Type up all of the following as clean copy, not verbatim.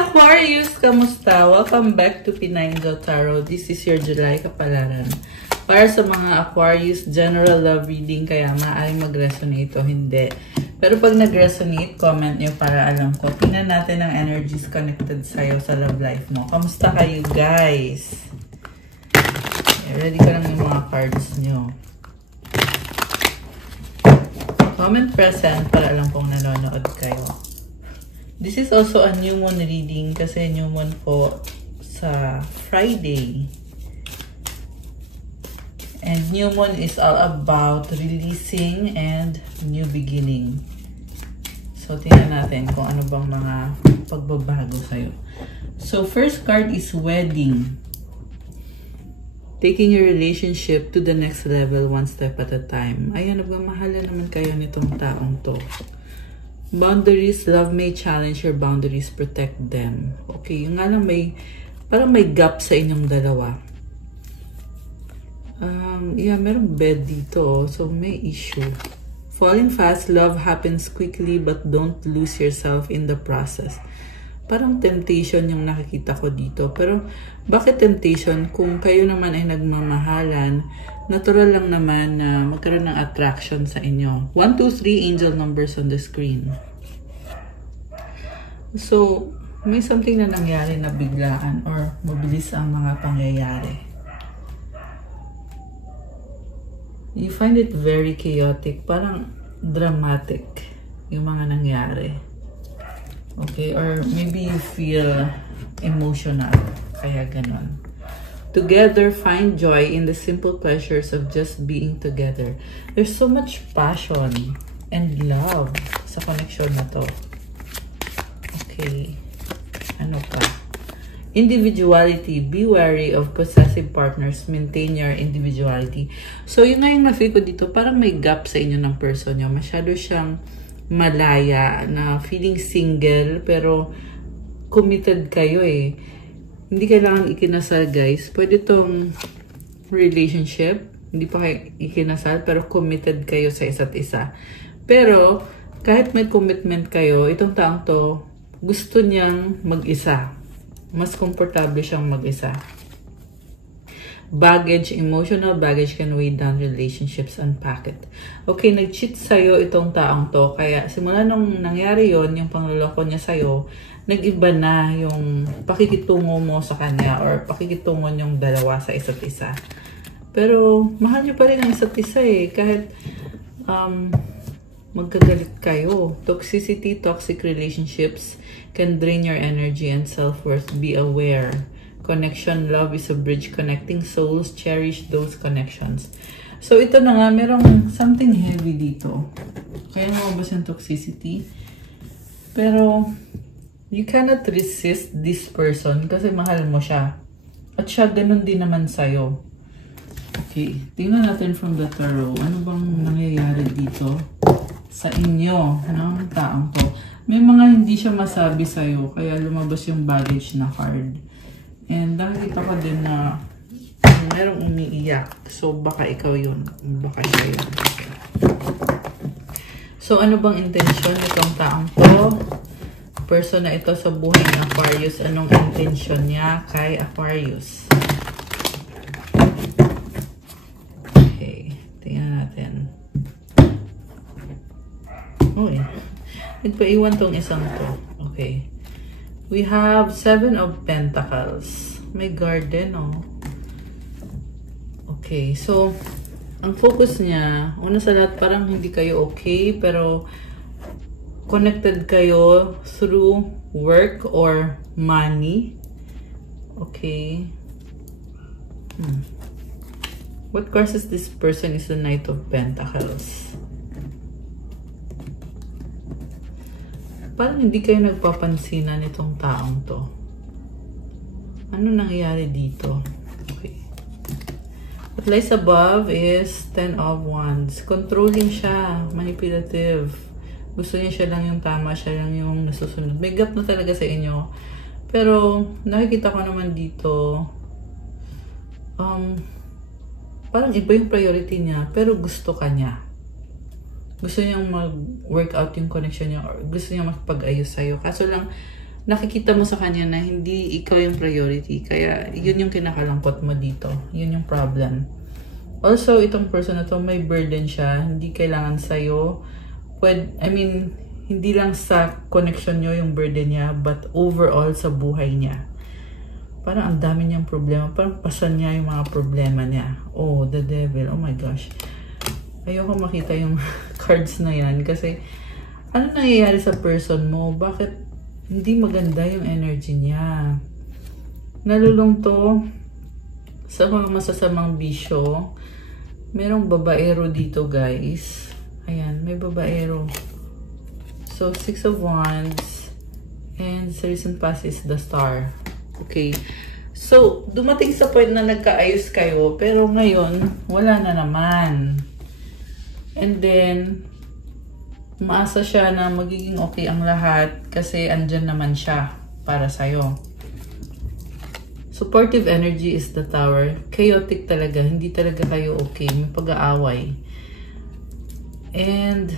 Aquarius, kamusta? Welcome back to Pinay Angel Tarot. This is your July kapalaran. Para sa mga Aquarius, general love reading, kaya maaaring mag-resonate o hindi. Pero pag nag-resonate, comment nyo para alam ko. Tingnan natin ang energies connected sa'yo sa love life mo. Kamusta kayo, guys? Ready ko lang yung mga cards nyo. Comment present para alam kong nanonood kayo. This is also a new moon reading kasi new moon po sa Friday. And new moon is all about releasing and new beginning. So, tingnan natin kung ano bang mga pagbabago sa'yo. So, first card is wedding. Taking your relationship to the next level one step at a time. Ayun, nagmamahala naman kayo nitong taong to. Boundaries, love may challenge your boundaries, protect them. Okay, yung nga lang parang may gap sa inyong dalawa. Yeah, merong bed dito, so may issue. Falling fast, love happens quickly but don't lose yourself in the process. Parang temptation yung nakikita ko dito. Pero bakit temptation? Kung kayo naman ay nagmamahalan, natural lang naman na magkaroon ng attraction sa inyo. 1, 2, 3 angel numbers on the screen. So, may something na nangyari na biglaan or mabilis ang mga pangyayari. You find it very chaotic. Parang dramatic yung mga nangyari. Okay, or maybe you feel emotional, kaya ganon. Together, find joy in the simple pleasures of just being together. There's so much passion and love sa connection na to. Okay, ano pa? Individuality. Be wary of possessive partners. Maintain your individuality. So, yun nga yung na-feel ko dito. Parang may gap sa inyo ng person nyo. Masyado siyang malaya na feeling single pero committed kayo eh. Hindi kailangan ikinasal, guys. Pwede tong relationship. Hindi pa kayo ikinasal pero committed kayo sa isa't isa. Pero kahit may commitment kayo, itong taong to gusto niyang mag-isa. Mas komportable siyang mag-isa. Baggage, emotional baggage can weigh down relationships, unpack it. Okay, nag-cheat sa'yo itong taong to. Kaya simula nung nangyari yon yung pangloloko niya sa'yo, nag-iba na yung pakikitungo mo sa kanya or pakikitungo niyong dalawa sa isa't isa. Pero mahal niyo pa rin ang isa't isa eh. Kahit magkagalit kayo. Toxicity, toxic relationships can drain your energy and self-worth. Be aware. Connection, love is a bridge connecting souls. Cherish those connections. So, ito na nga, merong something heavy dito. Kaya lumabas yung toxicity. Pero, you cannot resist this person kasi mahal mo siya. At siya, ganun din naman sa'yo. Okay, tingnan natin from the tarot. Ano bang nangyayari dito sa inyo, ng taong to? May mga hindi siya masabi sa'yo, kaya lumabas yung baggage na card. And nakikita ko din na merong umiiyak. So, baka ikaw yun. Baka siya yun. So, ano bang intensyon nitong taong to? Person na ito sa buhay ng Aquarius. Anong intensyon niya kay Aquarius? Okay. Tingnan natin. Okay. Nagpaiwan tong isang to. Okay. We have 7 of Pentacles. May garden, oh. Okay, so, ang focus niya, una sa lahat, parang hindi kayo okay, pero connected kayo through work or money. Okay. What causes this person is the Knight of Pentacles. Parang hindi kayo nagpapansinan itong taong to. Ano nangyayari dito? Okay. What lies above is 10 of Wands. Controlling siya. Manipulative. Gusto niya siya lang yung tama. Siya lang yung nasusunod. May gap na talaga sa inyo. Pero, nakikita ko naman dito, parang iba yung priority niya. Pero gusto ka niya. Gusto niyang mag-work out yung connection niya or gusto niyang makipag-ayos sa'yo. Kaso lang, nakikita mo sa kanya na hindi ikaw yung priority. Kaya, yun yung kinakalangkot mo dito. Yun yung problem. Also, itong person na to, may burden siya. Hindi kailangan sa'yo. Hindi lang sa connection nyo yung burden niya, but overall sa buhay niya. Parang ang dami niyang problema. Parang pasan niya yung mga problema niya. Oh, the devil. Oh my gosh. Ayoko makita yung cards na yan. Kasi, ano nangyayari sa person mo? Bakit hindi maganda yung energy niya? Nalulungto sa mga masasamang bisyo. Merong babaero dito, guys. Ayan, may babaero. So, 6 of Wands. And the recent past is the Star. Okay. So, dumating sa point na nagkaayos kayo, pero ngayon, wala na naman. And then, umaasa siya na magiging okay ang lahat kasi andyan naman siya para sa'yo. Supportive energy is the Tower. Chaotic talaga. Hindi talaga kayo okay. May pag-aaway. And,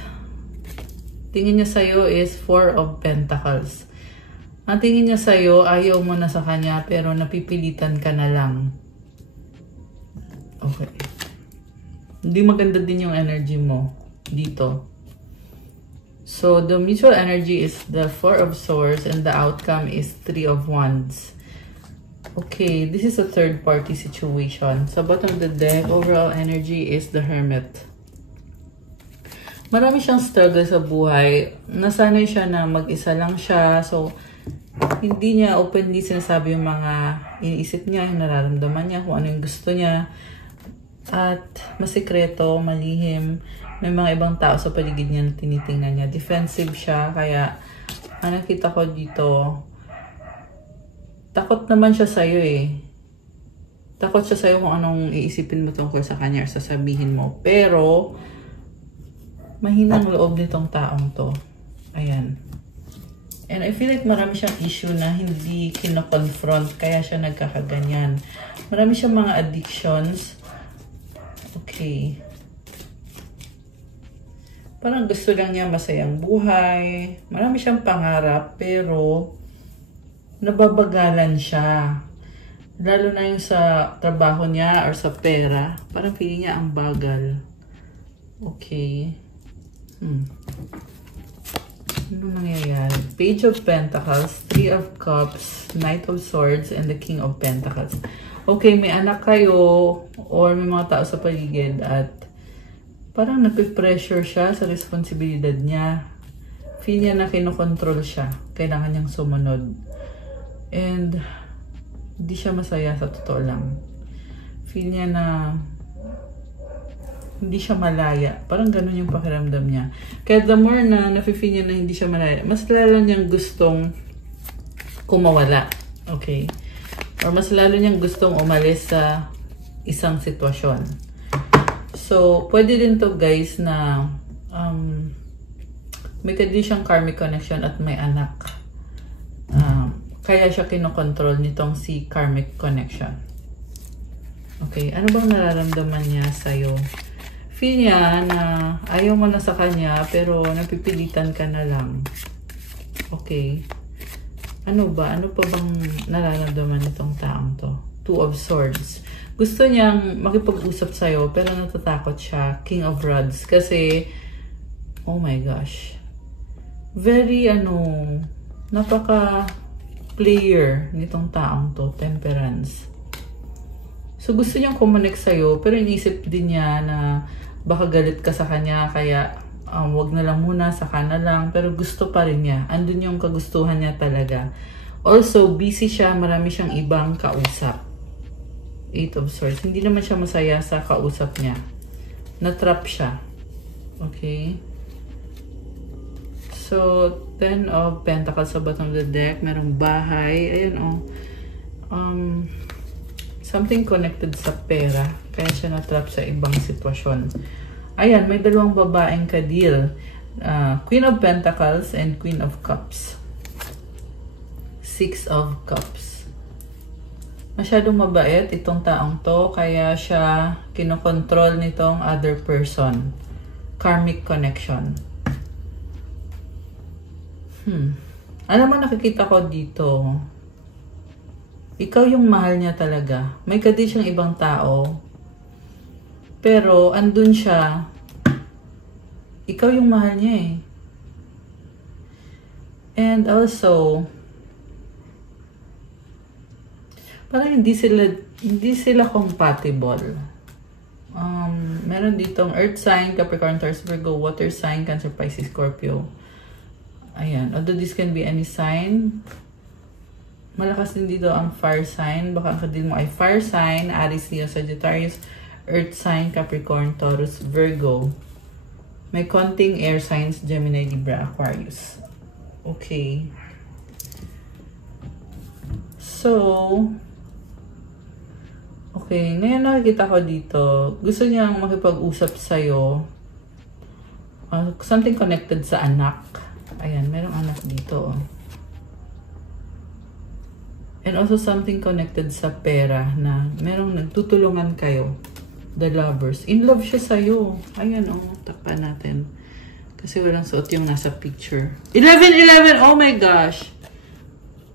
tingin niya sa'yo is 4 of Pentacles. Ang tingin niya sa'yo, ayaw mo na sa kanya pero napipilitan ka na lang. Okay. Hindi maganda din yung energy mo dito. So, the mutual energy is the 4 of Swords and the outcome is 3 of Wands. Okay, this is a third party situation. Sa bottom of the deck, overall energy is the Hermit. Marami siyang struggle sa buhay. Nasanay siya na mag-isa lang siya. So, hindi niya openly sinasabi yung mga iniisip niya, yung nararamdaman niya, kung ano yung gusto niya. At masikreto, malihim. May mga ibang tao sa paligid niya na tinitingnan niya. Defensive siya, kaya ang nakita ko dito, takot naman siya sa'yo eh. Takot siya sa'yo kung anong iisipin mo tungkol sa kanya or sasabihin mo. Pero, mahinang loob nitong taong to. Ayan. And I feel like marami siyang issue na hindi kino-confront, kaya siya nagkakaganyan. Marami siyang mga addictions. Okay. Parang gusto lang niya masayang buhay. Marami siyang pangarap, pero nababagalan siya. Lalo na yung sa trabaho niya or sa pera. Parang feeling niya ang bagal. Okay. Ano nangyayari? Page of Pentacles, 3 of Cups, Knight of Swords, and the King of Pentacles. Okay, may anak kayo or may mga tao sa paligid at parang napipressure siya sa responsibilidad niya. Feel niya na kinokontrol siya. Kailangan niyang sumunod. And hindi siya masaya sa totoo lang. Feel niya na hindi siya malaya. Parang ganun yung pakiramdam niya. Kaya the more na nafe-feel niya na hindi siya malaya, mas lalo niyang gustong kumawala. Okay? Or mas lalo niyang gustong umalis sa isang sitwasyon. So, pwede din to guys na may din siyang karmic connection at may anak. Kaya siya kinokontrol nitong si karmic connection. Okay, ano bang nararamdaman niya sa'yo? Feel niya na ayaw mo na sa kanya pero napipilitan ka na lang. Okay. Ano ba? Ano pa bang nararamdaman nitong taong to? 2 of Swords. Gusto niyang makipag-usap sa'yo, pero natatakot siya. King of Rods. Kasi, oh my gosh. Very, napaka-player nitong taong to. Temperance. So, gusto niyang kumonek sa'yo, pero inisip din niya na baka galit ka sa kanya, kaya wag na lang muna, saka na lang. Pero gusto pa rin niya. Andun yung kagustuhan niya talaga. Also, busy siya. Marami siyang ibang kausap. 8 of Swords. Hindi naman siya masaya sa kausap niya. Na-trap siya. Okay? So, 10 of Pentacles sa bottom of the deck. Merong bahay. Ayan, something connected sa pera. Kaya siya na-trap sa ibang sitwasyon. Ayan, may dalawang babaeng ka-deal. Queen of Pentacles and Queen of Cups. 6 of Cups. Masyadong mabait itong taong to, kaya siya kinokontrol nitong other person. Karmic connection. Alam mo, nakikita ko dito, ikaw yung mahal niya talaga. May kadi siyang ibang tao. Pero, andun siya. Ikaw yung mahal niya eh. And also, parang hindi sila compatible. Meron ditong Earth sign, Capricorn, Taurus, Virgo, Water sign, Cancer, Pisces, Scorpio. Ayan. Although this can be any sign, malakas din dito ang fire sign. Baka ang kadil mo ay fire sign, Aries, Leo, Sagittarius, Earth sign, Capricorn, Taurus, Virgo. May konting air signs, Gemini, Libra, Aquarius. Okay. So, okay. Ngayon nakikita ko dito, gusto niyang makipag-usap sa'yo. Something connected sa anak. Ayan, merong anak dito. And also something connected sa pera na merong nagtutulungan kayo. The lovers. In love siya sa'yo. Ayan, takpan natin. Kasi walang suot yung nasa picture. 11-11! Oh my gosh!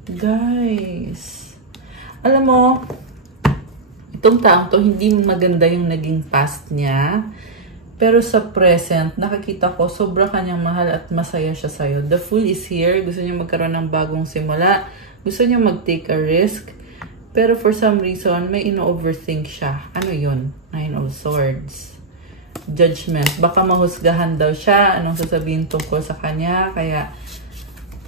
Guys. Alam mo, itong taong to, hindi maganda yung naging past niya. Pero sa present, nakikita ko, sobra kanyang mahal at masaya siya sa'yo. The Fool is here. Gusto niya magkaroon ng bagong simula. Gusto niya mag-take a risk. Pero for some reason, may ino-overthink siya. Ano yun? 9 of Swords. Judgment. Baka mahusgahan daw siya. Anong sasabihin tungkol sa kanya. Kaya,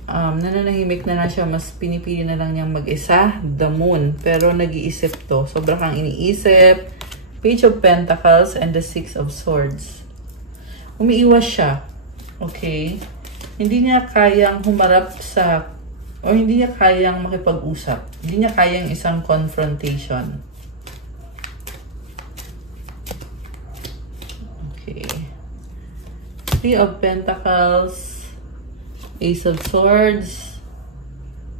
nananahimik na lang siya. Mas pinipili na lang niyang mag-isa. The Moon. Pero nag-iisip to. Sobra kang iniisip. Page of Pentacles and the 6 of Swords. Umiiwas siya. Okay? Hindi niya kayang humarap sa o hindi niya kayang makipag-usap. Hindi niya kayang isang confrontation. Okay. 3 of Pentacles, Ace of Swords,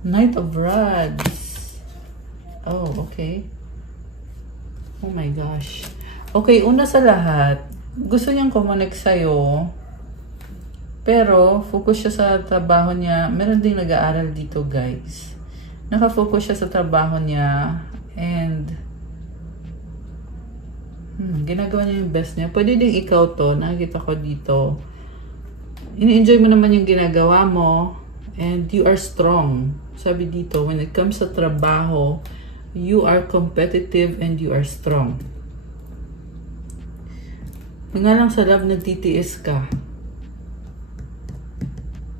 Knight of Rods. Oh, okay. Oh my gosh. Okay, una sa lahat, gusto niyang kumonek sa'yo. Pero, focus siya sa trabaho niya. Meron ding nag-aaral dito, guys. Nakafocus siya sa trabaho niya. And, ginagawa niya yung best niya. Pwede din ikaw to. Nakikita ko dito. Ini-enjoy mo naman yung ginagawa mo. And you are strong. Sabi dito, when it comes sa trabaho, you are competitive and you are strong. Nga lang sa love, nagtitiis ka.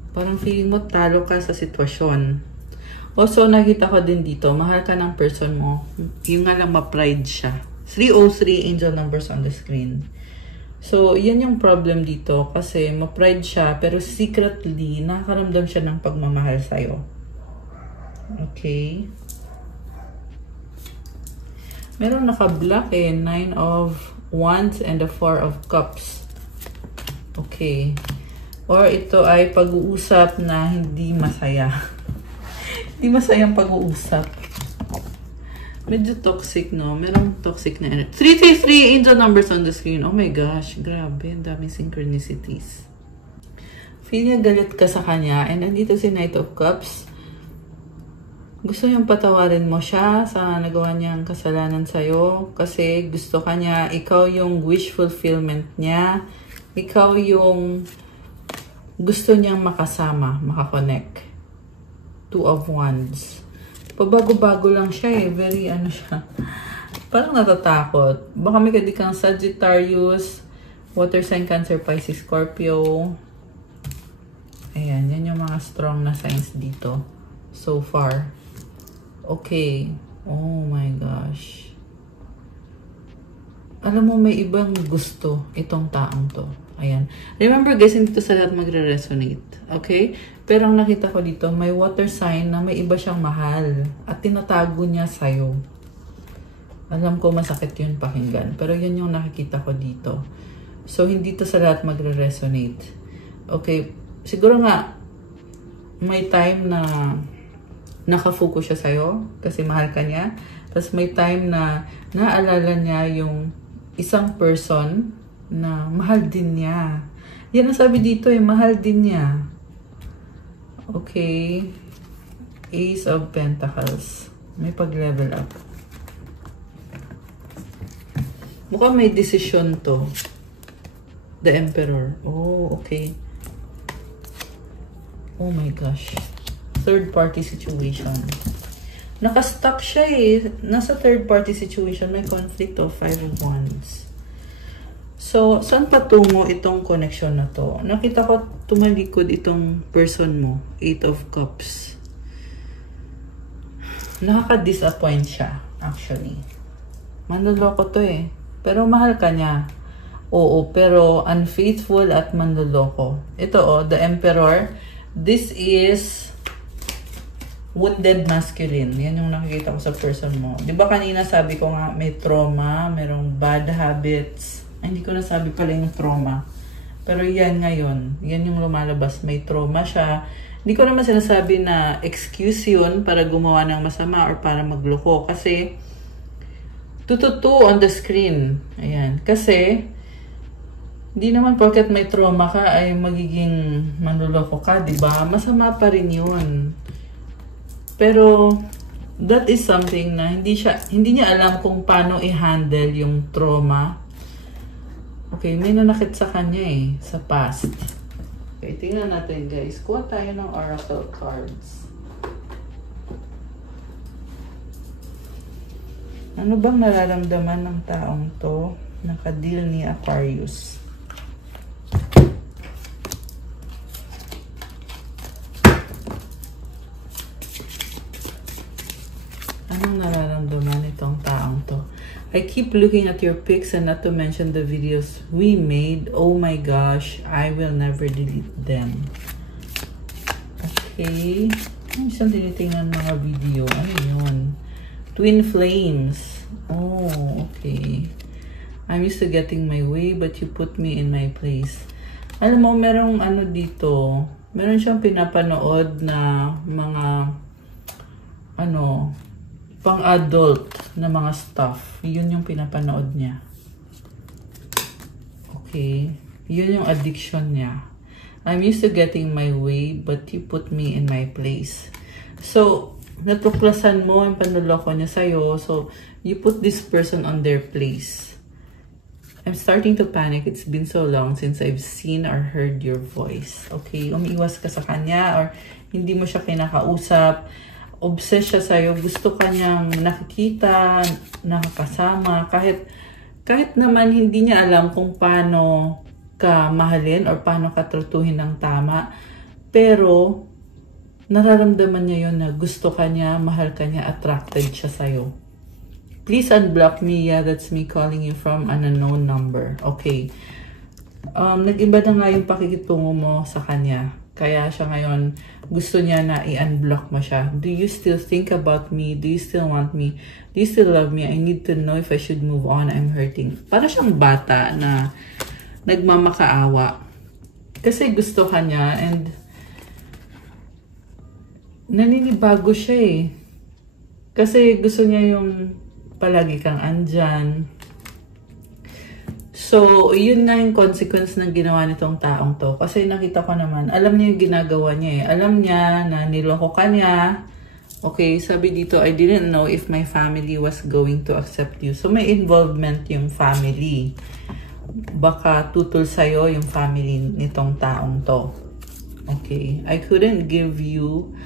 Parang feeling mo talo ka sa sitwasyon. Also, nakita ko din dito, mahal ka ng person mo. Yung nga lang ma-pride siya. 303 angel numbers on the screen. So, yan yung problem dito. Kasi ma-pride siya, pero secretly, nakakaramdam siya ng pagmamahal sa'yo. Okay. Meron naka-black eh. 9 of Wands and the 4 of Cups. Okay. Or ito ay pag-uusap na hindi masaya. Hindi masayang pag-uusap. Medyo toxic, no? Merong toxic na energy. 333 angel numbers on the screen. Oh my gosh, grabe. Ang daming synchronicities. Feel niya galit ka sa kanya. And nandito si Knight of Cups. Gusto niyang patawarin mo siya sa nagawa niyang kasalanan sa'yo. Kasi gusto ka niya, ikaw yung wish fulfillment niya. Ikaw yung gusto niyang makasama, makakonect. 2 of Wands. Pabago-bago lang siya eh. Very ano siya. Parang natatakot. Baka may kadikang Sagittarius, Water sign, Cancer, Pisces, Scorpio. Ayan, yan yung mga strong na signs dito. So far. Okay. Oh my gosh. Alam mo, may ibang gusto itong taong to. Ayan. Remember guys, hindi ito sa lahat magre-resonate. Okay? Pero ang nakita ko dito, may water sign na may iba siyang mahal. At tinatago niya sa'yo. Alam ko masakit yun pakinggan. Pero yun yung nakikita ko dito. So, hindi ito sa lahat magre-resonate. Okay? Siguro nga, may time na nakafocus siya sa'yo kasi mahal ka niya. Tapos may time na naalala niya yung isang person na mahal din niya. Yan ang sabi dito eh, mahal din niya. Okay. Ace of Pentacles. May pag-level up. Mukhang may decision to. The Emperor. Oh, okay. Oh my gosh. Third party situation. Nakastuck siya eh. Nasa third party situation. May conflict of 5 of Wands. So, saan patungo itong connection na to? Nakita ko tumalikod itong person mo. 8 of Cups. Nakaka-disappoint siya, actually. Manloloko to eh. Pero mahal ka niya. Oo, pero unfaithful at manloloko. Ito the Emperor. This is wounded masculine. Yan yung nakikita ko sa person mo. Di ba kanina sabi ko nga may trauma, merong bad habits. Ay, hindi ko nasabi pala yung trauma. Pero yan ngayon. Yan yung lumalabas. May trauma siya. Hindi ko naman sinasabi na excuse yun para gumawa ng masama or para magloko. Kasi 2 on the screen. Ayan. Kasi, hindi naman porket may trauma ka ay magiging manluloko ka, diba? Masama pa rin yun. Pero, that is something na hindi niya alam kung paano i-handle yung trauma. Okay, may nanakit sa kanya eh, sa past. Okay, tingnan natin guys. Kuha tayo ng oracle cards. Ano bang nararamdaman ng taong to? Nakadeal ni Aquarius. Anong nararamdaman itong taong to? I keep looking at your pics and not to mention the videos we made. Oh my gosh, I will never delete them. Okay. Ano siyang tinitingnan mga video? Ano yun? Twin flames. Oh, okay. I'm used to getting my way, but you put me in my place. Alam mo, merong ano dito. Meron siyang pinapanood na mga ano, pang-adult na mga stuff. Yun yung pinapanood niya. Okay. Yun yung addiction niya. I'm used to getting my way, but you put me in my place. So, natuklasan mo yung panloloko niya sa'yo. So, you put this person on their place. I'm starting to panic. It's been so long since I've seen or heard your voice. Okay, umiiwas ka sa kanya or hindi mo siya kinakausap. Obsessed siya sa'yo. Gusto ka niyang nakikita, nakakasama. Kahit naman hindi niya alam kung paano ka mahalin or paano ka tratuhin ng tama. Pero, nararamdaman niya yun na gusto ka niya, mahal ka niya, attracted siya sa'yo. Please unblock me. Yeah, that's me calling you from an unknown number. Okay. Nag-iba na nga yung pakikitungo mo sa kanya. Kaya siya ngayon, gusto niya na i-unblock mo siya. Do you still think about me? Do you still want me? Do you still love me? I need to know if I should move on. I'm hurting. Para siyang bata na nagmamakaawa. Kasi gusto ka niya and naninibago siya eh. Kasi gusto niya yung palagi kang andyan. So, yun nga yung consequence ng ginawa nitong taong to. Kasi nakita ko naman, alam niya yung ginagawa niya eh. Alam niya na niloko ka niya. Okay, sabi dito, I didn't know if my family was going to accept you. So, may involvement yung family. Baka tutol sa'yo yung family nitong taong to. Okay, I couldn't give you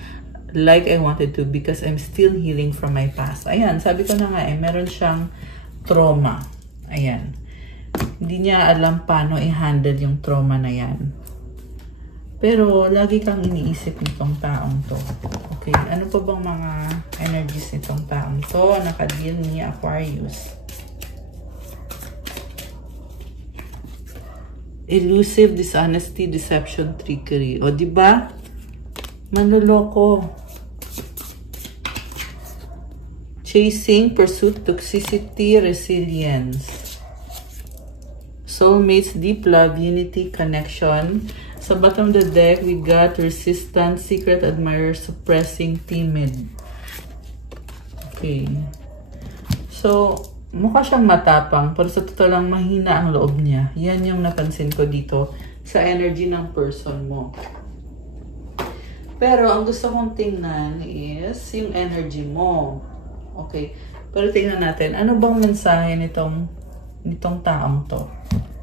like I wanted to because I'm still healing from my past. Ayan, sabi ko na nga eh, meron siyang trauma. Ayan. Hindi niya alam paano i-handle yung trauma na yan. Pero, lagi kang iniisip nitong taong to. Okay, ano pa bang mga energies nitong taong to? Nakadeal ni Aquarius. Elusive, dishonesty, deception, trickery. O, diba? Manloloko. Chasing, pursuit, toxicity, resilience. Soulmates, deep love, unity, connection. Sa bottom of the deck, we got resistant, secret admirer, suppressing, timid. Okay. So, mukha siyang matapang, pero sa totoo lang mahina ang loob niya. Yan yung napansin ko dito sa energy ng person mo. Pero ang gusto kong tingnan is yung energy mo. Okay. Pero tingnan natin, ano bang mensahe nitong taong to?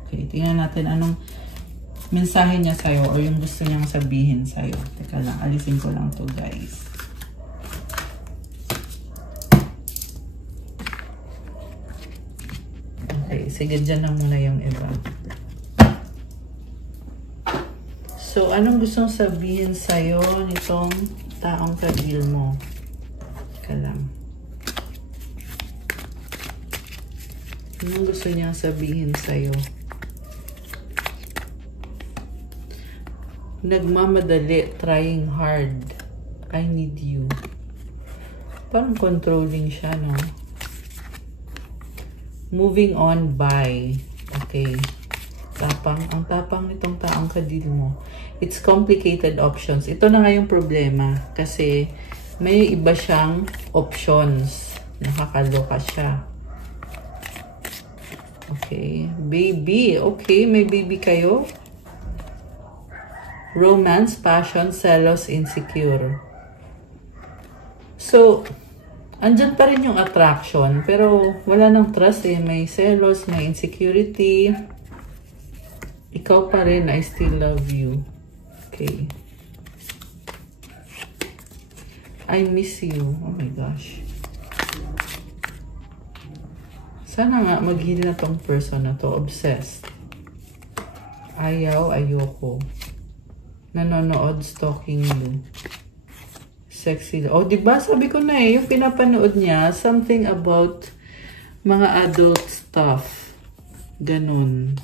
Okay, tingnan natin anong mensahe niya sa'yo or yung gusto niyang sabihin sa'yo. Teka lang, alisin ko lang to guys. Okay, sige, dyan na muna yung iba. So, anong gustong sabihin sa'yo nitong taong ka-deal mo? Teka lang. Anong gusto niyang sabihin sa'yo? Nagmamadali, trying hard. I need you. Parang controlling siya, no? Moving on by. Okay. Tapang. Ang tapang nitong taong kadil mo. It's complicated options. Ito na nga yung problema. Kasi may iba siyang options. Nakakaloka siya. Okay. Baby. Okay, may baby kayo. Romance, passion, selos, insecure. So, andyan pa rin yung attraction. Pero wala nang trust eh. May selos, may insecurity. Ikaw pa rin, I still love you. Okay. I miss you. Oh my gosh. Sana nga mag-heal na tong person na to. Obsessed. Ayaw, ayoko. Nanonood, stalking you. Sexy. Oh, diba? Sabi ko na eh, yung pinapanood niya, something about mga adult stuff. Ganun.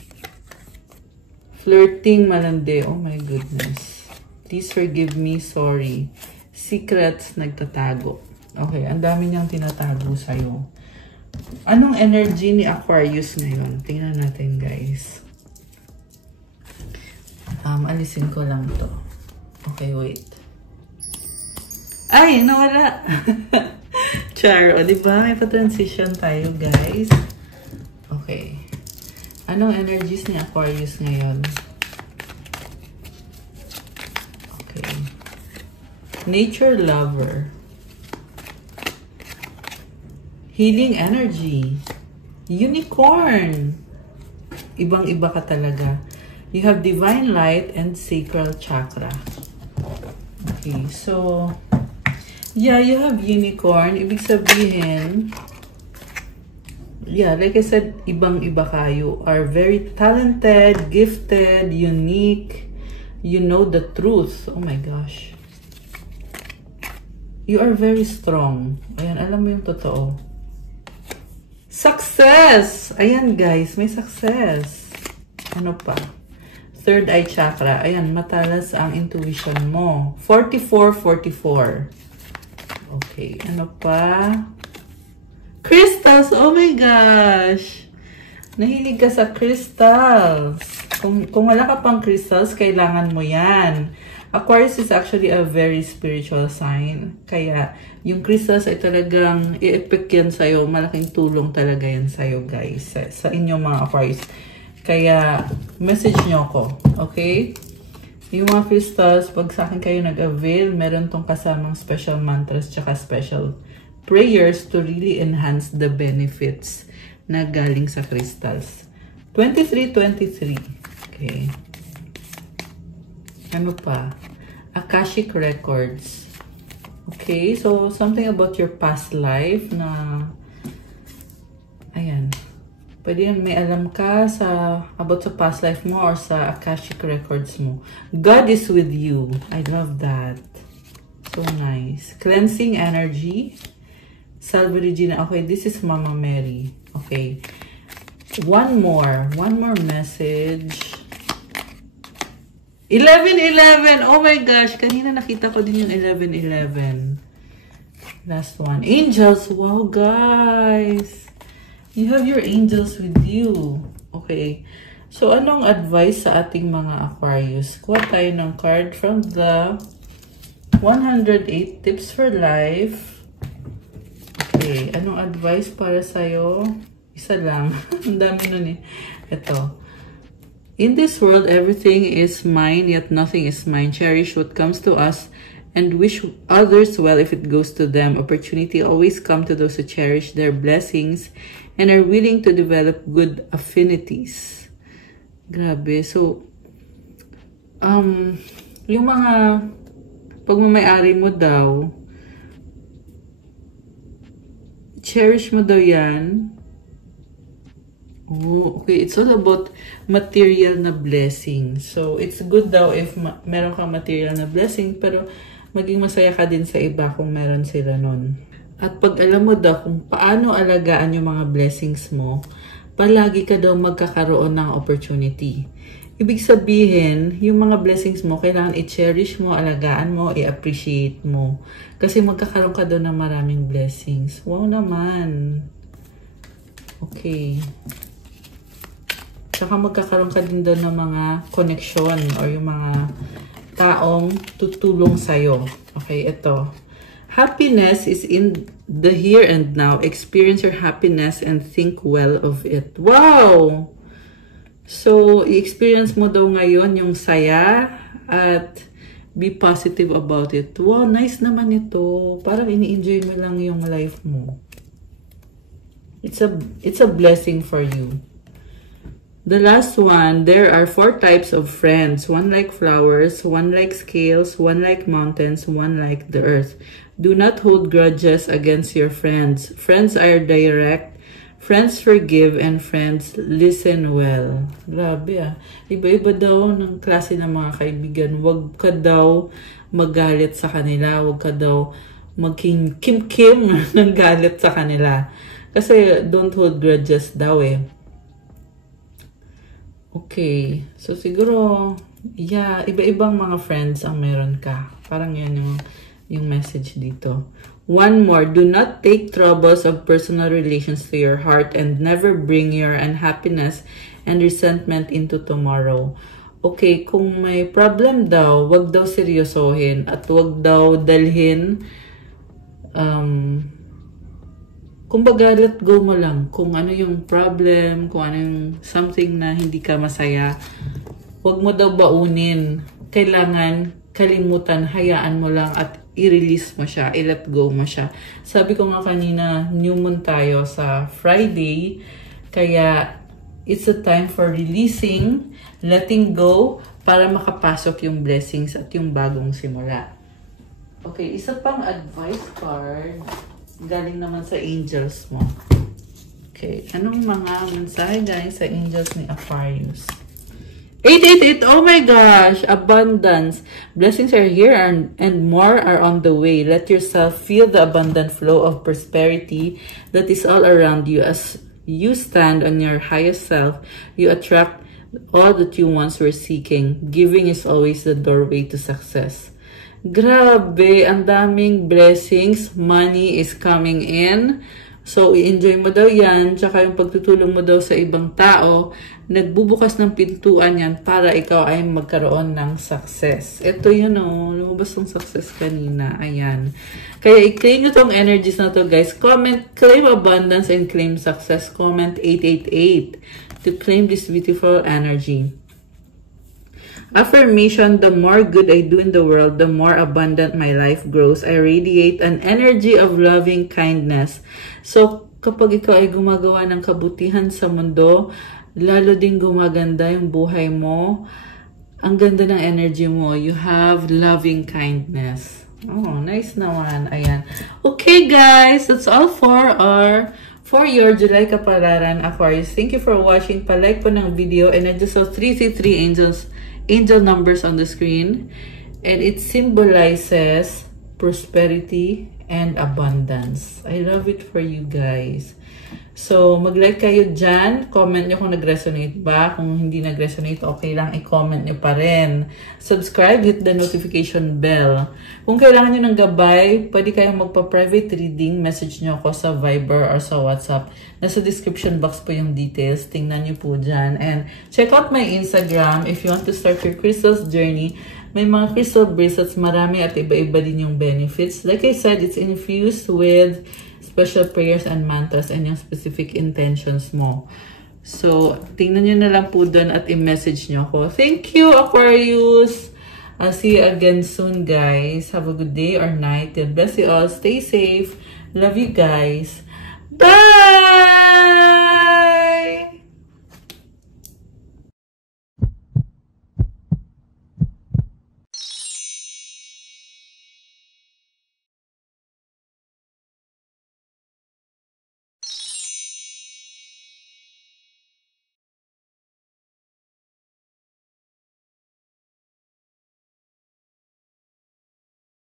Flirting, malandi. Oh my goodness. Please forgive me, sorry. Secrets, nagtatago. Okay, ang dami niyang tinatago sa'yo. Anong energy ni Aquarius ngayon? Tingnan natin, guys. Alisin ko lang to. Okay, wait. Ay, nawala. Char, o diba? May pa-transition tayo, guys. Okay. Anong energies ni Aquarius ngayon? Okay. Nature lover. Healing energy. Unicorn. Ibang-iba ka talaga. You have divine light and sacral chakra. Okay, so yeah, you have unicorn. Ibig sabihin, yeah, like I said, ibang-iba ka. You are very talented, gifted, unique. You know the truth. Oh my gosh. You are very strong. Ayan, alam mo yung totoo. Success! Ayan guys, may success. Ano pa? Third eye chakra. Ayan, matalas ang intuition mo. 44-44. Okay, ano pa? Crystals! Oh my gosh! Nahilig ka sa crystals. Kung wala ka pang crystals, kailangan mo yan. Aquarius is actually a very spiritual sign. Kaya, yung crystals ay talagang i-epic yan sa'yo. Malaking tulong talaga yan sa'yo, guys. Sa inyong mga Aquarius. Kaya, message nyo ako. Okay? Yung mga crystals, pag sa akin kayo nag-avail, meron tong kasamang special mantras tsaka special prayers to really enhance the benefits na galing sa crystals. 23-23. Okay. Ano pa? Akashic Records. Okay, so something about your past life na ayan. Pwede yan, may alam ka about sa past life mo or sa Akashic Records mo. God is with you. I love that. So nice. Cleansing energy. Salve Regina. Okay, this is Mama Mary. Okay. One more message. 11-11. Oh my gosh. Kanina nakita ko din yung 11-11. Last one. Angels. Wow, guys. You have your angels with you. Okay. So, anong advice sa ating mga Aquarius? Kuha tayo ng card from the 108 Tips for Life. Okay. Anong advice para sa'yo? Isa lang. Ang dami nun eh. Ito. In this world, everything is mine, yet nothing is mine. Cherish what comes to us and wish others well if it goes to them. Opportunity always come to those who cherish their blessings and are willing to develop good affinities. Grabe. So, yung mga pagmamayari mo daw, cherish mo daw yan. Oh, okay. It's all about material na blessing. So, it's good daw if meron kang material na blessing, pero maging masaya ka din sa iba kung meron sila nun. At pag alam mo daw kung paano alagaan yung mga blessings mo, palagi ka daw magkakaroon ng opportunity. Ibig sabihin, yung mga blessings mo, kailangan i-cherish mo, alagaan mo, i-appreciate mo. Kasi magkakaroon ka daw ng maraming blessings. Wow naman. Okay. Saka magkakaroon ka din doon ng mga connection or yung mga taong tutulong sa'yo. Okay, ito. Happiness is in the here and now. Experience your happiness and think well of it. Wow! So, i-experience mo daw ngayon yung saya at be positive about it. Wow, nice naman ito. Parang ini-enjoy mo lang yung life mo. It's a blessing for you. The last one, there are 4 types of friends. One like flowers, one like scales, one like mountains, one like the earth. Do not hold grudges against your friends. Friends are direct. Friends forgive and friends listen well. Grabe ah. Iba-iba daw ng klase ng mga kaibigan. Huwag ka daw magalit sa kanila. Huwag ka daw maging kim-kim ng galit sa kanila. Kasi don't hold grudges daw eh. Okay. So, siguro, yeah, iba-ibang mga friends ang meron ka. Parang yan yung message dito. One more. Do not take troubles of personal relations to your heart and never bring your unhappiness and resentment into tomorrow. Okay, kung may problem daw, wag daw seryosohin at wag daw dalhin kumbaga, let go mo lang. Kung ano yung problem, kung ano yung something na hindi ka masaya, huwag mo daw baunin. Kailangan kalimutan, hayaan mo lang at i-release mo siya, i-let go mo siya. Sabi ko nga kanina, new moon tayo sa Friday, kaya it's a time for releasing, letting go, para makapasok yung blessings at yung bagong simula. Okay, isa pang advice card. Galing naman sa angels mo. Okay, anong mga mensahe galing sa angels ni Aquarius? 888, oh my gosh, abundance. Blessings are here and more are on the way. Let yourself feel the abundant flow of prosperity that is all around you. As you stand on your highest self, you attract all that you once were seeking. Giving is always the doorway to success. Grabe, ang daming blessings. Money is coming in. So, i-enjoy mo daw yan. Tsaka yung pagtutulong mo daw sa ibang tao, nagbubukas ng pintuan yan para ikaw ay magkaroon ng success. Ito yun o, lumabas ng success kanina. Ayan. Kaya i-claim nyo tong energies na to, guys. Comment, claim abundance and claim success. Comment 888 to claim this beautiful energy. Affirmation, the more good I do in the world, the more abundant my life grows. I radiate an energy of loving kindness. So, kapag ikaw ay gumagawa ng kabutihan sa mundo, lalo din gumaganda yung buhay mo. Ang ganda ng energy mo. You have loving kindness. Oh, nice naman. Ayan. Okay, guys. That's all for your July Kapalaran, Aquarius. Thank you for watching. Palike po ng video. And I just saw 333 angel numbers on the screen, and it symbolizes prosperity and abundance. I love it for you guys. So, mag-like kayo dyan. Comment nyo kung nag-resonate ba. Kung hindi nag-resonate, okay lang, i-comment nyo pa rin. Subscribe, hit the notification bell. Kung kailangan nyo ng gabay, pwede kayong magpa-private reading. Message nyo ako sa Viber or sa WhatsApp. Nasa description box po yung details. Tingnan nyo po dyan. And check out my Instagram if you want to start your crystals journey. May mga crystal bracelets, marami at iba-iba din yung benefits. Like I said, it's infused with special prayers and mantras and yung specific intentions mo. So, tingnan nyo na lang po doon at i-message nyo ako. Thank you, Aquarius! I'll see you again soon, guys. Have a good day or night. God bless you all. Stay safe. Love you guys. Bye!